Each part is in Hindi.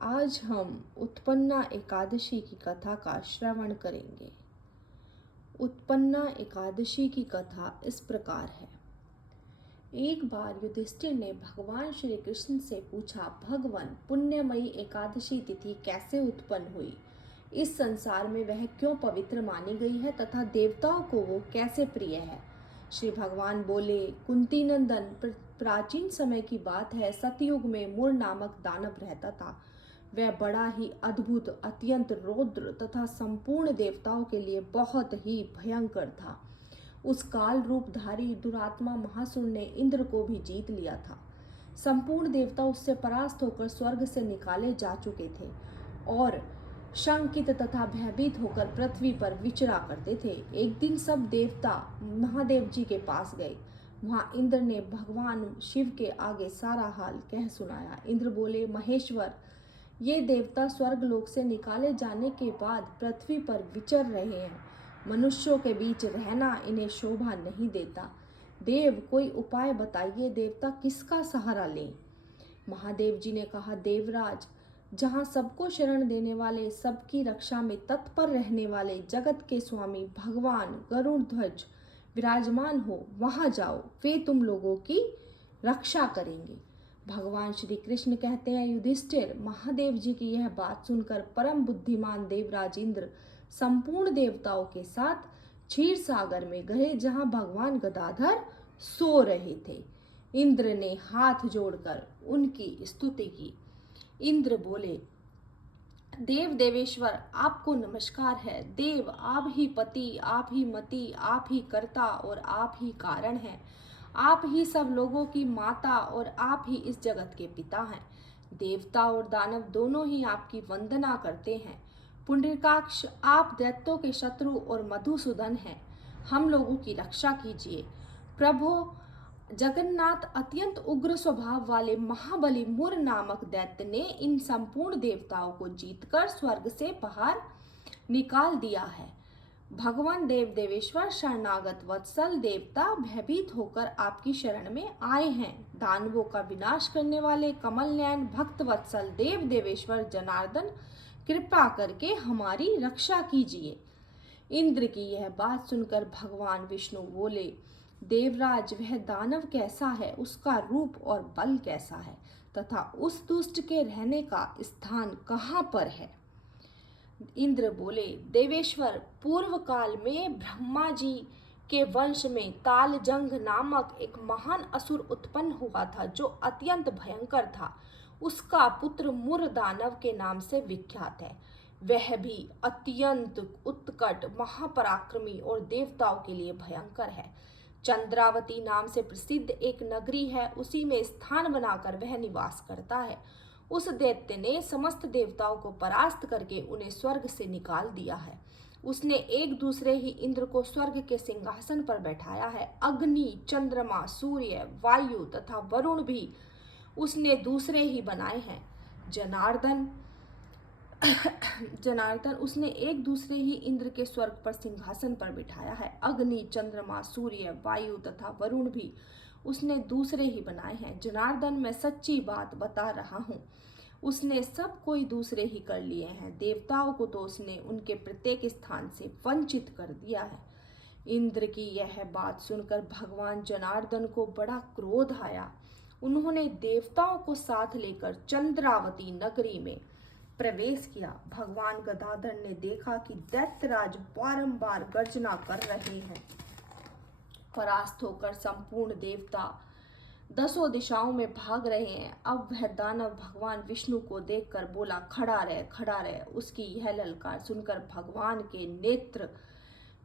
आज हम उत्पन्ना एकादशी की कथा का श्रवण करेंगे। उत्पन्ना एकादशी की कथा इस प्रकार है। एक बार युधिष्ठिर ने भगवान श्री कृष्ण से पूछा, भगवान, पुण्यमयी एकादशी तिथि कैसे उत्पन्न हुई? इस संसार में वह क्यों पवित्र मानी गई है तथा देवताओं को वो कैसे प्रिय है? श्री भगवान बोले, कुंती नंदन, प्राचीन समय की बात है। सतयुग में मूर नामक दानव रहता था। वह बड़ा ही अद्भुत, अत्यंत रौद्र तथा संपूर्ण देवताओं के लिए बहुत ही भयंकर था। उस काल रूपधारी दुरात्मा महासुर ने इंद्र को भी जीत लिया था। संपूर्ण देवता उससे परास्त होकर स्वर्ग से निकाले जा चुके थे और शंकित तथा भयभीत होकर पृथ्वी पर विचरा करते थे। एक दिन सब देवता महादेव जी के पास गए। वहां इंद्र ने भगवान शिव के आगे सारा हाल कह सुनाया। इंद्र बोले, महेश्वर, ये देवता स्वर्गलोक से निकाले जाने के बाद पृथ्वी पर विचर रहे हैं। मनुष्यों के बीच रहना इन्हें शोभा नहीं देता। देव, कोई उपाय बताइए, देवता किसका सहारा लें? महादेव जी ने कहा, देवराज, जहाँ सबको शरण देने वाले, सबकी रक्षा में तत्पर रहने वाले जगत के स्वामी भगवान गरुड़ ध्वज विराजमान हो, वहां जाओ, वे तुम लोगों की रक्षा करेंगे। भगवान श्री कृष्ण कहते हैं, युधिष्ठिर, महादेव जी की यह बात सुनकर परम बुद्धिमान देवराज इंद्र संपूर्ण देवताओं के साथ क्षीर सागर में गए, जहां भगवान गदाधर सो रहे थे। इंद्र ने हाथ जोड़कर उनकी स्तुति की। इंद्र बोले, देव देवेश्वर, आपको नमस्कार है। देव, आप ही पति, आप ही मति, आप ही कर्ता और आप ही कारण हैं। आप ही सब लोगों की माता और आप ही इस जगत के पिता हैं। देवता और दानव दोनों ही आपकी वंदना करते हैं। पुंडरीकाक्ष, आप दैत्यों के शत्रु और मधुसूदन हैं। हम लोगों की रक्षा कीजिए। प्रभु जगन्नाथ, अत्यंत उग्र स्वभाव वाले महाबली मुर नामक दैत्य ने इन संपूर्ण देवताओं को जीतकर स्वर्ग से बाहर निकाल दिया है। भगवान देव देवेश्वर, शरणागत वत्सल देवता भयभीत होकर आपकी शरण में आए हैं। दानवों का विनाश करने वाले कमल नयन भक्त वत्सल देव देवेश्वर जनार्दन, कृपा करके हमारी रक्षा कीजिए। इंद्र की यह बात सुनकर भगवान विष्णु बोले, देवराज, वह दानव कैसा है, उसका रूप और बल कैसा है तथा उस दुष्ट के रहने का स्थान कहाँ पर है? इंद्र बोले, देवेश्वर, पूर्व काल में ब्रह्मा जी के वंश में तालजंग नामक एक महान असुर उत्पन्न हुआ था, जो अत्यंत भयंकर था। उसका पुत्र मुर दानव के नाम से विख्यात है। वह भी अत्यंत उत्कट, महापराक्रमी और देवताओं के लिए भयंकर है। चंद्रावती नाम से प्रसिद्ध एक नगरी है, उसी में स्थान बनाकर वह निवास करता है। उस दैत्य ने समस्त देवताओं को परास्त करके उन्हें स्वर्ग से निकाल दिया है। उसने एक दूसरे ही इंद्र को स्वर्ग के सिंहासन पर बैठाया है। अग्नि, चंद्रमा, सूर्य, वायु तथा वरुण भी उसने दूसरे ही बनाए हैं। जनार्दन उसने एक दूसरे ही इंद्र के स्वर्ग पर सिंहासन पर बिठाया है। अग्नि, चंद्रमा, सूर्य, वायु तथा वरुण भी उसने दूसरे ही बनाए हैं। जनार्दन, मैं सच्ची बात बता रहा हूँ, उसने सब कोई दूसरे ही कर लिए हैं। देवताओं को तो उसने उनके प्रत्येक स्थान से वंचित कर दिया है। इंद्र की यह बात सुनकर भगवान जनार्दन को बड़ा क्रोध आया। उन्होंने देवताओं को साथ लेकर चंद्रावती नगरी में प्रवेश किया। भगवान गदाधर ने देखा कि दैत्यराज बारंबार गर्जना कर रहे हैं। परास्त होकर संपूर्ण देवता दसों दिशाओं में भाग रहे हैं। अब वह दानव भगवान विष्णु को देखकर बोला, खड़ा रह, खड़ा रह। उसकी यह ललकार सुनकर भगवान के नेत्र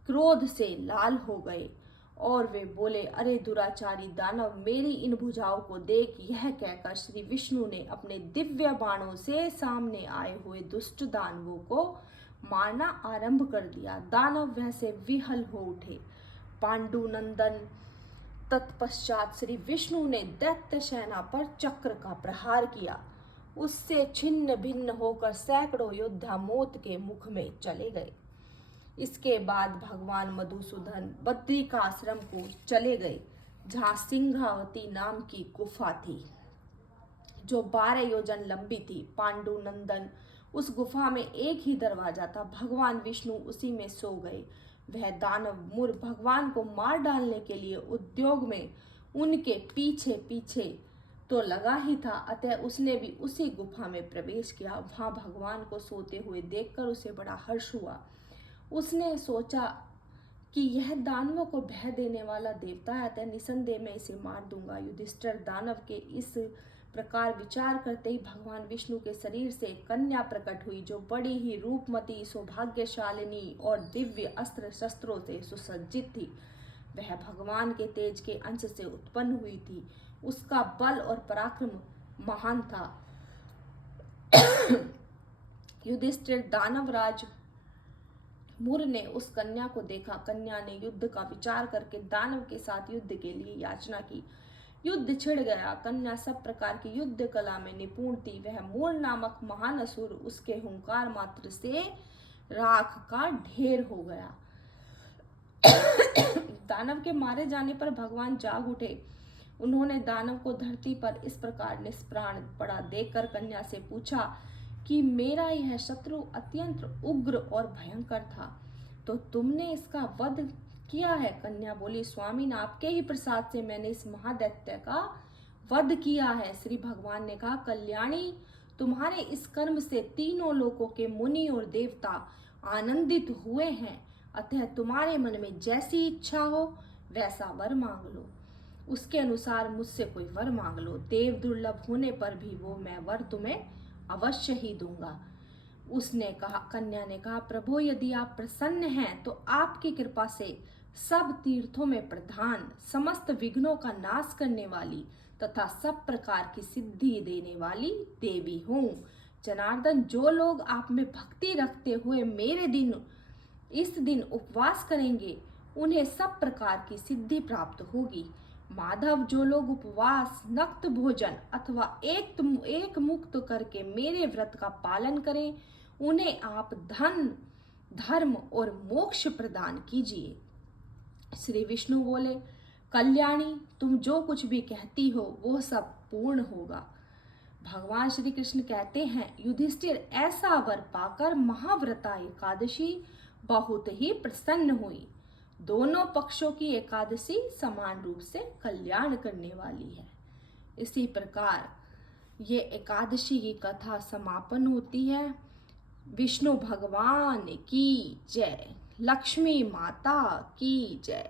क्रोध से लाल हो गए और वे बोले, अरे दुराचारी दानव, मेरी इन भुजाओं को देख। यह कहकर श्री विष्णु ने अपने दिव्य बाणों से सामने आए हुए दुष्ट दानवों को मारना आरंभ कर दिया। दानव वैसे विहल हो उठे। पांडुनंदन, तत्पश्चात श्री विष्णु ने दैत्य सेना पर चक्र का प्रहार किया। उससे छिन्न भिन्न होकर सैकड़ों योद्धा मौत के मुख में चले गए। इसके बाद भगवान मधुसूदन बद्रिकाश्रम को चले गए, जहाँ सिंहावती नाम की गुफा थी। जो 12 योजन लंबी थी। पांडु नंदन उस गुफा में एक ही दरवाजा था। भगवान विष्णु उसी में सो गए। वह दानव मुर भगवान को मार डालने के लिए उद्योग में उनके पीछे पीछे तो लगा ही था, अतः उसने भी उसी गुफा में प्रवेश किया। वहां भगवान को सोते हुए देखकर उसे बड़ा हर्ष हुआ। उसने सोचा कि यह दानवों को भय देने वाला देवता है, अतः निसंदेह मैं इसे मार दूंगा। युधिष्ठिर दानव के इस प्रकार विचार करते ही भगवान विष्णु के शरीर से एक कन्या प्रकट हुई, जो बड़ी ही रूपमती, सौभाग्यशालिनी और दिव्य अस्त्र शस्त्रों से सुसज्जित थी। वह भगवान के तेज के अंश से उत्पन्न हुई थी। उसका बल और पराक्रम महान था। युधिष्ठिर दानवराज मुर ने उस कन्या को देखा। कन्या ने युद्ध का विचार करके दानव के साथ युद्ध के लिए याचना की। युद्ध छिड़ गया। कन्या सब प्रकार की युद्ध कला में निपुण थी। वह मूर नामक महान असुर उसके हुंकार मात्र से राख का ढेर हो गया। दानव के मारे जाने पर भगवान जाग उठे। उन्होंने दानव को धरती पर इस प्रकार निष्प्राण पड़ा देखकर कन्या से पूछा कि मेरा यह शत्रु अत्यंत उग्र और भयंकर था, तो तुमने इसका वध किया है? कन्या बोली, स्वामी आपके ही प्रसाद से मैंने इस महादैत्य का वध किया है। श्री भगवान ने कहा, कल्याणी, तुम्हारे इस कर्म से तीनों लोकों के मुनि और देवता आनंदित हुए हैं, अतः तुम्हारे मन में जैसी इच्छा हो वैसा वर मांग लो। उसके अनुसार मुझसे कोई वर मांग लो। देव दुर्लभ होने पर भी वो मैं वर तुम्हें अवश्य ही दूंगा। उसने कहा, कन्या ने कहा, प्रभु यदि आप प्रसन्न हैं तो आपकी कृपा से सब तीर्थों में प्रधान, समस्त विघ्नों का नाश करने वाली तथा सब प्रकार की सिद्धि देने वाली देवी हूँ। जनार्दन, जो लोग आप में भक्ति रखते हुए इस दिन उपवास करेंगे, उन्हें सब प्रकार की सिद्धि प्राप्त होगी। माधव, जो लोग उपवास, नक्त भोजन अथवा एक मुक्त करके मेरे व्रत का पालन करें, उन्हें आप धन, धर्म और मोक्ष प्रदान कीजिए। श्री विष्णु बोले, कल्याणी, तुम जो कुछ भी कहती हो वो सब पूर्ण होगा। भगवान श्री कृष्ण कहते हैं, युधिष्ठिर, ऐसा वर पाकर महाव्रता एकादशी बहुत ही प्रसन्न हुई। दोनों पक्षों की एकादशी समान रूप से कल्याण करने वाली है। इसी प्रकार ये एकादशी की कथा समापन होती है। विष्णु भगवान की जय, लक्ष्मी माता की जय,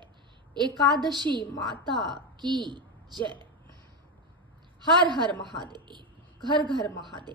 एकादशी माता की जय। हर हर महादेव, घर घर महादेव।